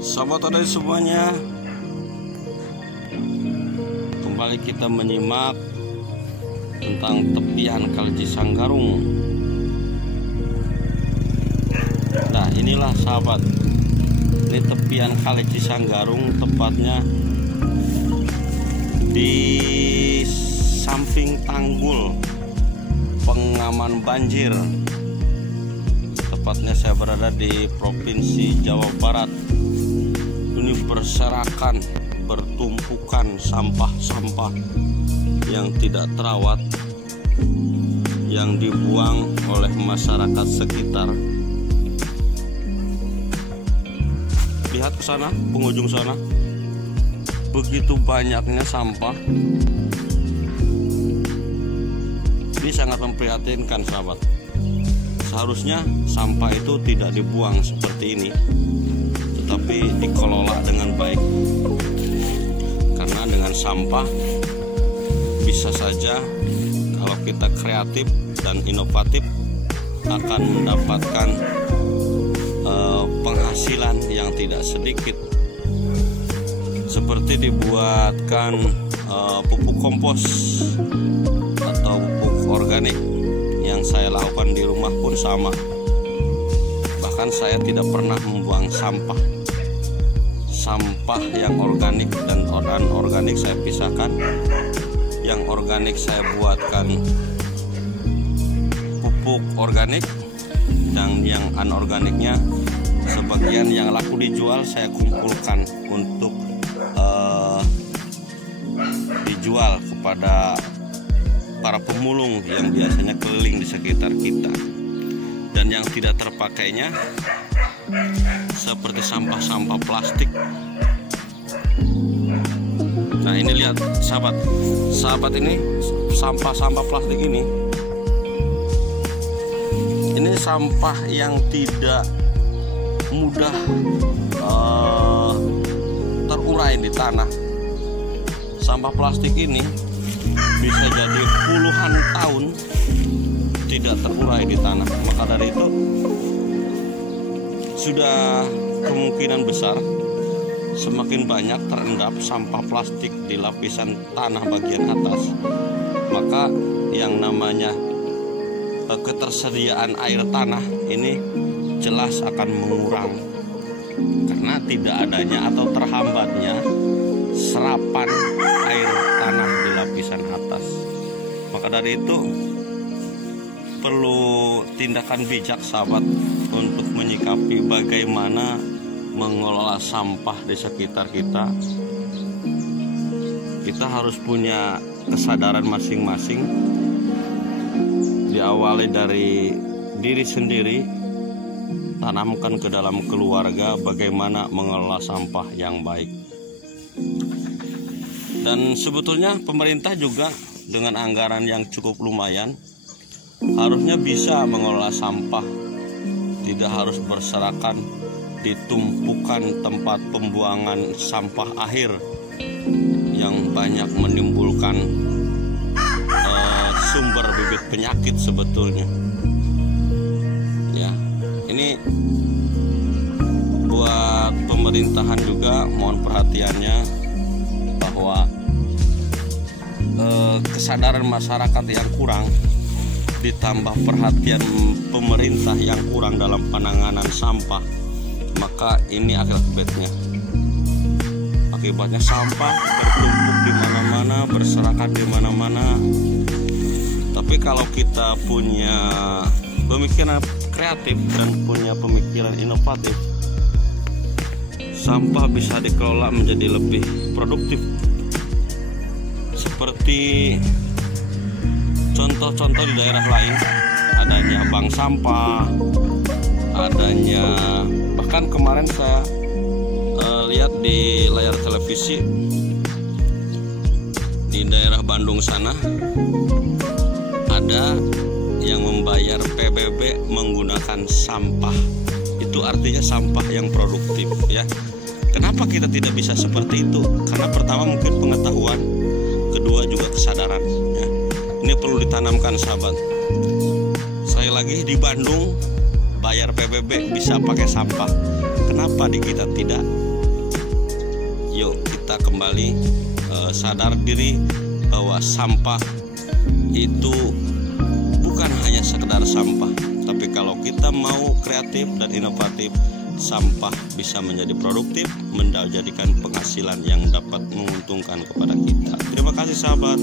Sahabat Odai semuanya, kembali kita menyimak tentang tepian Kali Cisanggarung. Nah, inilah sahabat, ini tepian Kali Cisanggarung, tepatnya di samping tanggul pengaman banjir. Tepatnya saya berada di Provinsi Jawa Barat. Ini berserakan, bertumpukan sampah-sampah yang tidak terawat yang dibuang oleh masyarakat sekitar. Lihat ke sana, penghujung sana, begitu banyaknya sampah. Ini sangat memprihatinkan sahabat. Seharusnya sampah itu tidak dibuang seperti ini, tetapi dikelola dengan baik. Karena dengan sampah bisa saja kalau kita kreatif dan inovatif akan mendapatkan penghasilan yang tidak sedikit. Seperti dibuatkan pupuk kompos atau pupuk organik yang saya lakukan di rumah pun sama. Bahkan saya tidak pernah membuang sampah yang organik dan non-organik saya pisahkan. Yang organik saya buatkan pupuk organik, dan yang anorganiknya sebagian yang laku dijual saya kumpulkan untuk dijual kepada para pemulung yang biasanya keliling di sekitar kita. Dan yang tidak terpakainya seperti sampah-sampah plastik. Nah, ini lihat sahabat, ini sampah-sampah plastik ini sampah yang tidak mudah terurai di tanah. Sampah plastik ini bisa jadi puluhan tahun tidak terurai di tanah. Maka dari itu sudah kemungkinan besar semakin banyak terendap sampah plastik di lapisan tanah bagian atas, maka yang namanya ketersediaan air tanah ini jelas akan mengurang karena tidak adanya atau terhambatnya serapan air tanah di lapisan atas. Maka dari itu perlu tindakan bijak sahabat untuk menyikapi bagaimana mengelola sampah di sekitar kita. Kita harus punya kesadaran masing-masing, diawali dari diri sendiri, tanamkan ke dalam keluarga bagaimana mengelola sampah yang baik. Dan sebetulnya pemerintah juga dengan anggaran yang cukup lumayan harusnya bisa mengelola sampah, tidak harus berserakan di tumpukan tempat pembuangan sampah akhir yang banyak menimbulkan sumber bibit penyakit sebetulnya. Ya, ini buat pemerintahan juga mohon perhatiannya bahwa kesadaran masyarakat yang kurang ditambah perhatian pemerintah yang kurang dalam penanganan sampah, maka ini akibatnya sampah bertumpuk di mana-mana, berserakan di mana-mana. Tapi kalau kita punya pemikiran kreatif dan punya pemikiran inovatif, sampah bisa dikelola menjadi lebih produktif. Seperti contoh-contoh di daerah lain, adanya bank sampah, adanya bahkan kemarin saya lihat di layar televisi di daerah Bandung sana ada yang membayar PBB menggunakan sampah. Itu artinya sampah yang produktif, ya. Kenapa kita tidak bisa seperti itu? Karena pertama mungkin pengetahuan, kedua juga kesadaran, ya. Ini perlu ditanamkan sahabat. Sekali lagi di Bandung bayar PBB bisa pakai sampah. Kenapa di kita tidak? Yuk kita kembali sadar diri bahwa sampah itu bukan hanya sekedar sampah, tapi kalau kita mau kreatif dan inovatif, sampah bisa menjadi produktif, menjadikan penghasilan yang dapat menguntungkan kepada kita. Terima kasih sahabat.